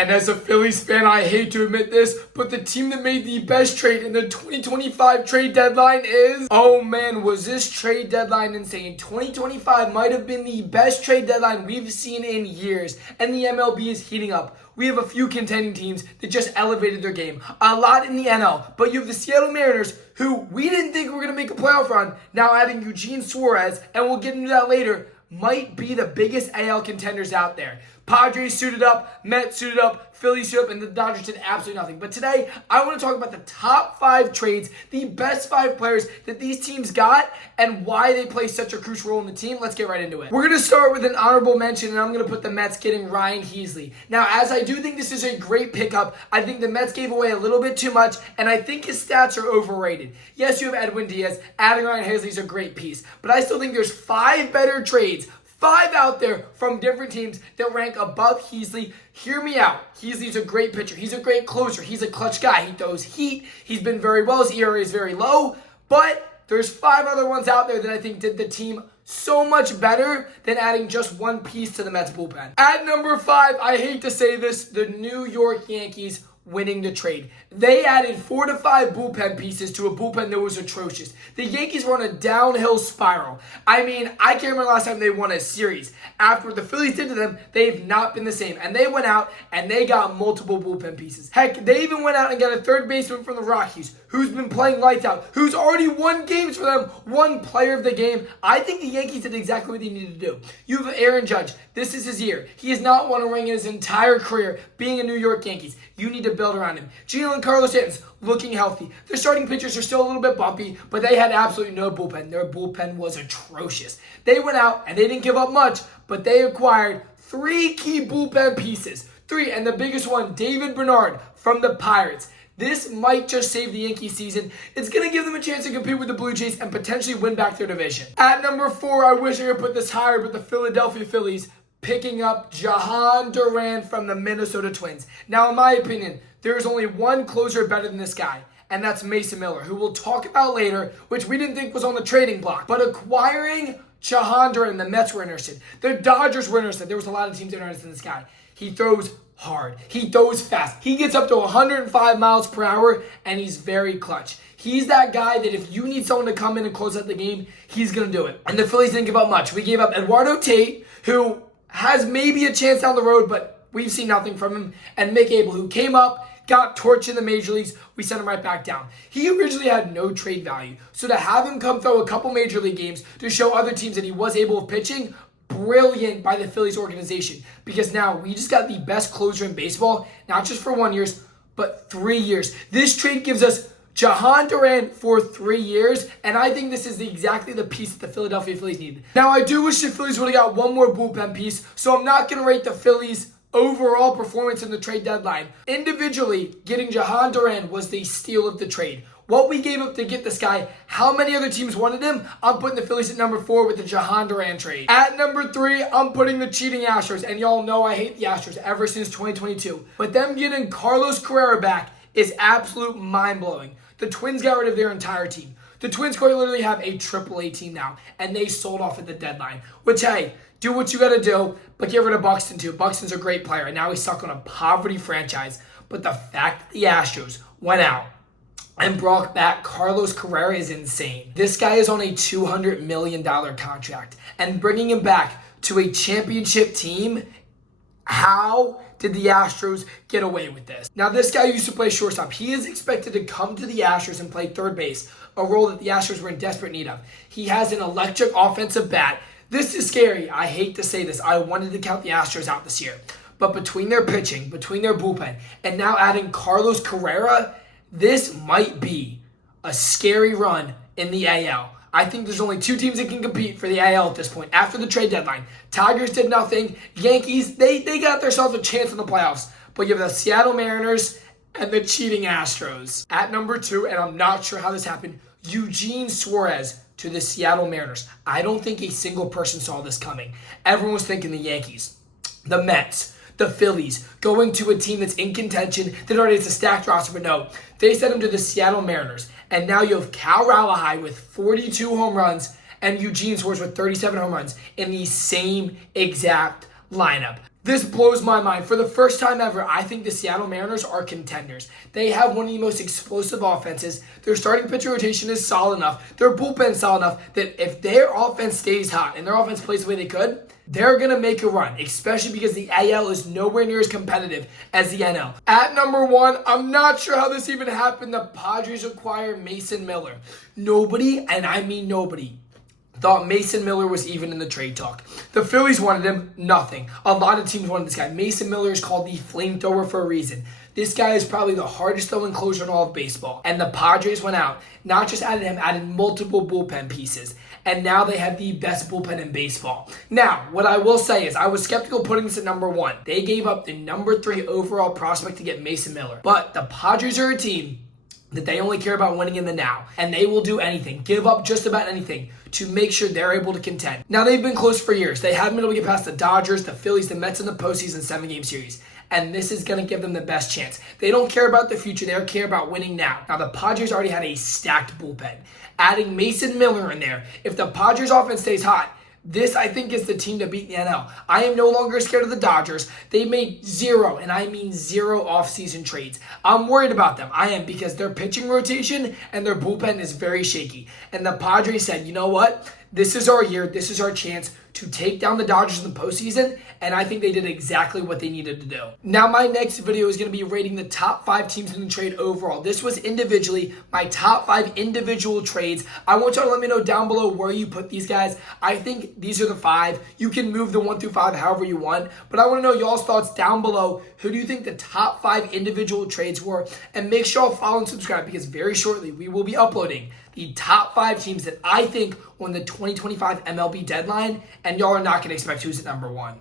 And as a Phillies fan, I hate to admit this, but the team that made the best trade in the 2025 trade deadline is... Oh man, was this trade deadline insane. 2025 might have been the best trade deadline we've seen in years, and the MLB is heating up. We have a few contending teams that just elevated their game. A lot in the NL, but you have the Seattle Mariners, who we didn't think were going to make a playoff run, now adding Eugenio Suarez, and we'll get into that later, might be the biggest AL contenders out there. Padres suited up, Mets suited up, Phillies suited up, and the Dodgers did absolutely nothing. But today, I want to talk about the top 5 trades, the best 5 players that these teams got, and why they play such a crucial role in the team. Let's get right into it. We're going to start with an honorable mention, and I'm going to put the Mets getting Ryan Heasley. Now, as I do think this is a great pickup, I think the Mets gave away a little bit too much, and I think his stats are overrated. Yes, you have Edwin Diaz. Adding Ryan Heasley is a great piece, but I still think there's 5 better trades, 5 out there from different teams that rank above Heasley. Hear me out. Heasley's a great pitcher. He's a great closer. He's a clutch guy. He throws heat. He's been very well. His ERA is very low. But there's 5 other ones out there that I think did the team so much better than adding just one piece to the Mets bullpen. At number 5, I hate to say this, the New York Yankees winning the trade. They added 4 to 5 bullpen pieces to a bullpen that was atrocious. The Yankees were on a downhill spiral. I mean, I can't remember the last time they won a series. After what the Phillies did to them, they've not been the same. And they went out and they got multiple bullpen pieces. Heck, they even went out and got a third baseman from the Rockies who's been playing lights out, who's already won games for them, won player of the game. I think the Yankees did exactly what they needed to do. You have Aaron Judge. This is his year. He has not won a ring in his entire career being a New York Yankees. You need to build around him. Gino and Carlos Stanton's looking healthy. Their starting pitchers are still a little bit bumpy, but they had absolutely no bullpen. Their bullpen was atrocious. They went out and they didn't give up much, but they acquired 3 key bullpen pieces. 3, and the biggest one, David Bernard from the Pirates. This might just save the Yankees season. It's going to give them a chance to compete with the Blue Jays and potentially win back their division. At number 4, I wish I could put this higher, but the Philadelphia Phillies picking up Jhoan Duran from the Minnesota Twins. Now, in my opinion, there is only one closer better than this guy, and that's Mason Miller, who we'll talk about later, which we didn't think was on the trading block. But acquiring Jhoan Duran, the Mets were interested. The Dodgers were interested. There was a lot of teams that are interested in this guy. He throws hard. He throws fast. He gets up to 105 miles per hour, and he's very clutch. He's that guy that if you need someone to come in and close out the game, he's going to do it. And the Phillies didn't give up much. We gave up Eduardo Tate, who has maybe a chance down the road, but we've seen nothing from him, and Mick Abel, who came up, got torched in the major leagues. We sent him right back down. He originally had no trade value, so to have him come throw a couple major league games to show other teams that he was able of pitching, brilliant by the Phillies organization, because now we just got the best closer in baseball, not just for 1 year, but 3 years. This trade gives us Jhoan Duran for 3 years, and I think this is exactly the piece that the Philadelphia Phillies needed. Now, I do wish the Phillies would have got one more bullpen piece, so I'm not going to rate the Phillies' overall performance in the trade deadline. Individually, getting Jhoan Duran was the steal of the trade. What we gave up to get this guy, how many other teams wanted him? I'm putting the Phillies at number 4 with the Jhoan Duran trade. At number 3, I'm putting the cheating Astros, and y'all know I hate the Astros ever since 2022. But them getting Carlos Correa back is absolute mind-blowing. The Twins got rid of their entire team. The Twins quite literally have a AAA team now, and they sold off at the deadline. Which, hey, do what you got to do, but get rid of Buxton too. Buxton's a great player, and now he's stuck on a poverty franchise. But the fact that the Astros went out and brought back Carlos Correa is insane. This guy is on a $200 million contract, and bringing him back to a championship team, how did the Astros get away with this? Now, this guy used to play shortstop. He is expected to come to the Astros and play third base, a role that the Astros were in desperate need of. He has an electric offensive bat. This is scary. I hate to say this. I wanted to count the Astros out this year. But between their pitching, between their bullpen, and now adding Carlos Correa, this might be a scary run in the AL. I think there's only 2 teams that can compete for the AL at this point after the trade deadline. Tigers did nothing. Yankees, they got themselves a chance in the playoffs. But you have the Seattle Mariners and the cheating Astros. At number 2, and I'm not sure how this happened, Eugenio Suarez to the Seattle Mariners. I don't think a single person saw this coming. Everyone was thinking the Yankees, the Mets, the Phillies, going to a team that's in contention, that already has a stacked roster, but no. They sent him to the Seattle Mariners. And now you have Cal Raleigh with 42 home runs and Eugenio Suarez with 37 home runs in the same exact lineup. This blows my mind. For the first time ever, I think the Seattle Mariners are contenders. They have one of the most explosive offenses. Their starting pitcher rotation is solid enough. Their bullpen is solid enough that if their offense stays hot and their offense plays the way they could, they're going to make a run, especially because the AL is nowhere near as competitive as the NL. At number 1, I'm not sure how this even happened. The Padres acquire Mason Miller. Nobody, and I mean nobody, thought Mason Miller was even in the trade talk. The Phillies wanted him, nothing. A lot of teams wanted this guy. Mason Miller is called the flamethrower for a reason. This guy is probably the hardest throwing closer in all of baseball. And the Padres went out, not just added him, added multiple bullpen pieces. And now they have the best bullpen in baseball. Now, what I will say is I was skeptical putting this at number 1. They gave up the number 3 overall prospect to get Mason Miller. But the Padres are a team that they only care about winning in the now. And they will do anything, give up just about anything to make sure they're able to contend. Now, they've been close for years. They haven't been able to get past the Dodgers, the Phillies, the Mets in the postseason 7-game series. And this is going to give them the best chance. They don't care about the future. They care about winning now. Now, the Padres already had a stacked bullpen. Adding Mason Miller in there, if the Padres offense stays hot, this, I think, is the team to beat the NL. I am no longer scared of the Dodgers. They made 0, and I mean 0 offseason trades. I'm worried about them. I am, because their pitching rotation and their bullpen is very shaky. And the Padres said, you know what? This is our year. This is our chance to take down the Dodgers in the postseason, and I think they did exactly what they needed to do. Now, my next video is going to be rating the top 5 teams in the trade overall. This was individually my top 5 individual trades. I want y'all to let me know down below where you put these guys. I think these are the 5. You can move the 1 through 5 however you want, but I want to know y'all's thoughts down below. Who do you think the top 5 individual trades were? And make sure y'all follow and subscribe, because very shortly we will be uploading the top 5 teams that I think won the 2025 MLB deadline, and y'all are not going to expect who's at number 1.